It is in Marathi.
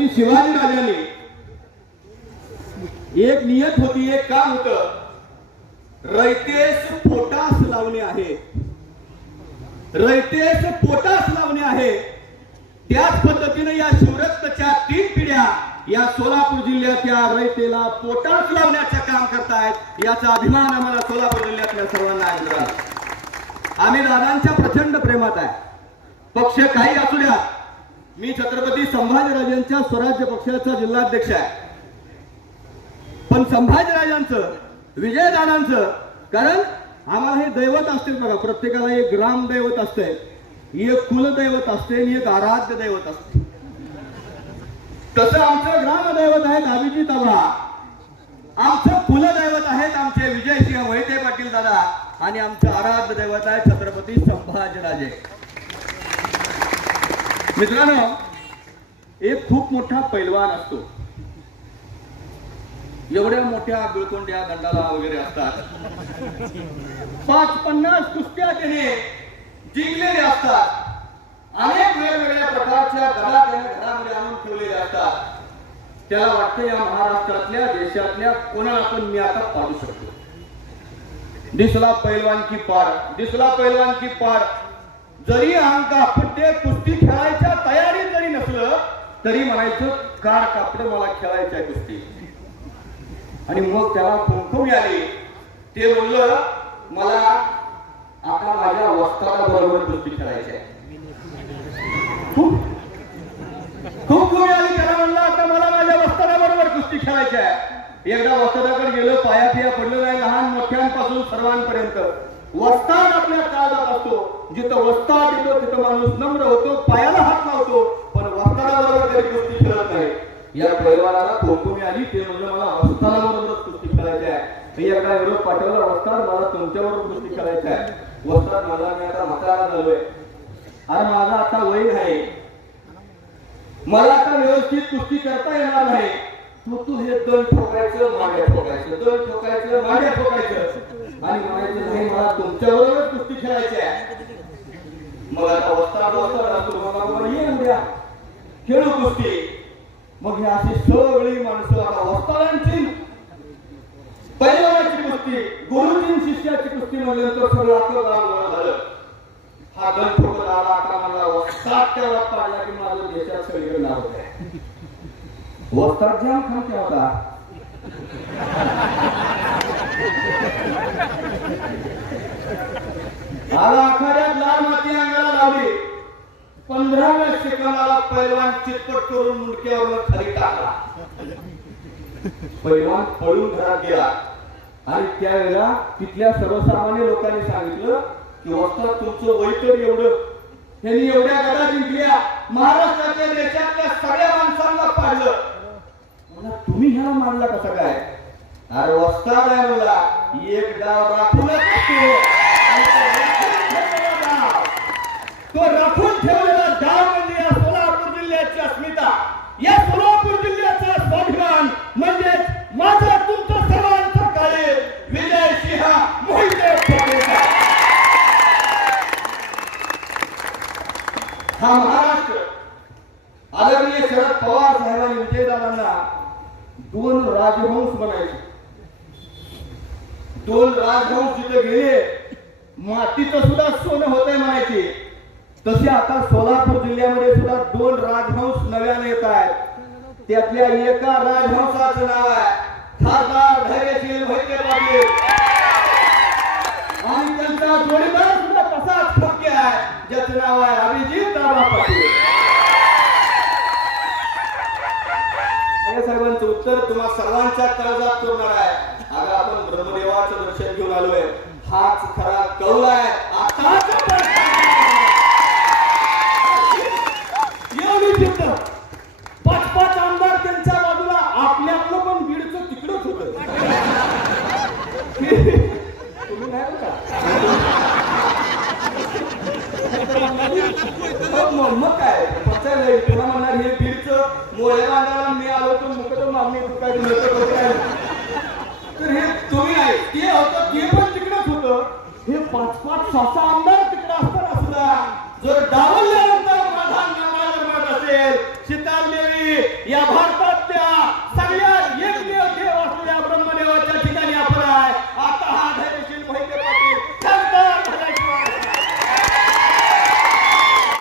छत्रपती शिवाजी राजाने एक नियत होती एक काम होत. रयतेस पोटास लावणे आहे. रयतेस पोटास लावणे आहे. त्याच पद्धतीने या शिवरक्तच्या तीन पिढ्या या सोलापूर जिल्ह्याच्या रयतेला पोटास लावण्याचं काम करतायत. याचा अभिमान आम्हाला सोलापूर जिल्ह्यातल्या सर्वांना आहे आम्ही दादांच्या प्रचंड प्रेमात आहे. पक्ष काही असू द्या मी छत्रपती संभाजीराजांच्या स्वराज्य पक्षाचा जिल्हाध्यक्ष आहे. पण संभाजीराजांचं विजयदानांचं कारण आम्हाला हे दैवत असते बघा प्रत्येकाला एक ग्रामदैवत असते एक कुलदैवत असते आणि एक आराध्य दैवत असते तसं आमचं ग्रामदैवत आहे दाबीजी तबा आमचं कुलदैवत आहेत आमचे विजयसिंह वैद्य पाटील दादा आणि आमचं आराध्य दैवत आहे छत्रपती संभाजीराजे. मित्रांनो एक खूप मोठा पैलवान असतो. एवढ्या मोठ्या बिळकोंड्या दंडाला वगैरे असतात. पाच पन्नास कुस्त्या त्याने जिंकलेले असतात. अनेक वेगवेगळ्या प्रकारच्या गदा त्याने घरामध्ये आणून ठेवलेल्या असतात. त्याला वाटतं या महाराष्ट्रातल्या देशातल्या कोणाला पण मी आता पाडू शकतो. दिसला पैलवान की पार दिसला पैलवान की पार जरी अंका फुटे कुस्ती खेळायच्या तरी म्हणायचं कार कापड मला खेळायचं आहे आणि मग त्याला कुंकुम आले. ते बोललं मला आता माझ्या वस्तादा बरोबर कुस्ती खेळायची आहे. खूप खूप आली. त्याला म्हणलं आता मला माझ्या वस्तादा बरोबर कुस्ती खेळायची आहे. एकदा वस्तादाकडे गेलो पाया पिया पडलेलं नाही लहान मोठ्यांपासून सर्वांपर्यंत. वस्ताद आपल्या काळात असतो. जिथं वस्ताद येतो तिथं माणूस नम्र होतो पायाला हात लावतो पण वस्तादाबरोबर कधी कुस्ती खेळत नाही या पैलवानाला कोकुमी आली ते म्हणलं मला वस्तादाबरोबरच कुस्ती करायची आहे. मी एकदा विरोध पाठवला वस्ताद मला तुमच्याबरोबर कुस्ती खेळायची आहे. वस्ताद मला मी आता म्हातारा झालोय. अरे माझा आता वय आहे. मला आता व्यवस्थित कुस्ती करता येणार नाही. तू तू हे दल ठोकायचं मांड्या ठोकायचं दल ठोकायचं मांड्या ठोकायचं. आणि म्हणायचं नाही मला तुमच्याबरोबर कुस्ती खेळायची आहे. मग आता वस्ताद वस्ताद असतो मला बाबा ये उद्या. खेळू कुस्ती मग हे अशी सगळी माणसं आता वस्तादांची पैलवानाची कुस्ती गुरुजी शिष्याची कुस्ती म्हणल्यानंतर सगळं आपलं गाव झालं. हा दल ठोकत आला आता मला वस्ताद तेवढा पाडला की माझं देशात सगळीकडे नाव आहे वस्ताद जाम खामच्या होता. आला आखाड्यात लाल माती अंगाला लावली. पंधराव्या सेकंदाला पैलवान चितपट करून मुंडक्यावर खाली टाकला. पैलवान पळून घरात गेला. आणि त्यावेळेला तिथल्या सर्वसामान्य लोकांनी सांगितलं की वस्ताद तुमचं वय तर एवढं. त्यांनी एवढ्या गदा जिंकल्या. महाराष्ट्राच्या देशातल्या सगळ्या माणसांना पाहिलं मला तुम्ही ह्याला मारला कसं काय? अरे वस्ताद आहे मला एक डाव राखूनच आदरणीय शरद पवार साहेबांनी विजयदादांना दोन राजहंस बनायचे. दोन राजहंस जिथे गेले मातीचं सुद्धा सोनं होतंय म्हणायचे. तसे आता सोलापूर जिल्ह्यामध्ये सुद्धा दोन राजहंस नव्याने येत आहेत. त्यातल्या एका राजहंसाचं नाव आहे खासदार धैर्यशील मोहिते पाटील आणि त्यांचा जोडीदार सुद्धा तसाच फक्य आहे ज्याचं नाव आहे अभिजित दादा पाटील हे साहेबांचं उत्तर तुम्हा सर्वांच्या करणार आहे. अगं आपण ब्रह्मदेवाचं दर्शन घेऊन आलोय. हाच खरा कौल आहे. आताच एवढी पाच पाच आमदार त्यांच्या बाजूला आपल्यातलं पण बीडचं तिकडच होत. तुम्ही नाही का? मग मग- काय? पचायला तुला म्हणणार हे बीडचं मोळ्या बांधायला मी आलो तर मुकत आम्ही काय नंतर होत काय तर हे तुम्ही आहे ते होतं ते पण तिकडच होतं हे पाच पाच सहा आमदार तिकडे असताना सुद्धा जर डावलले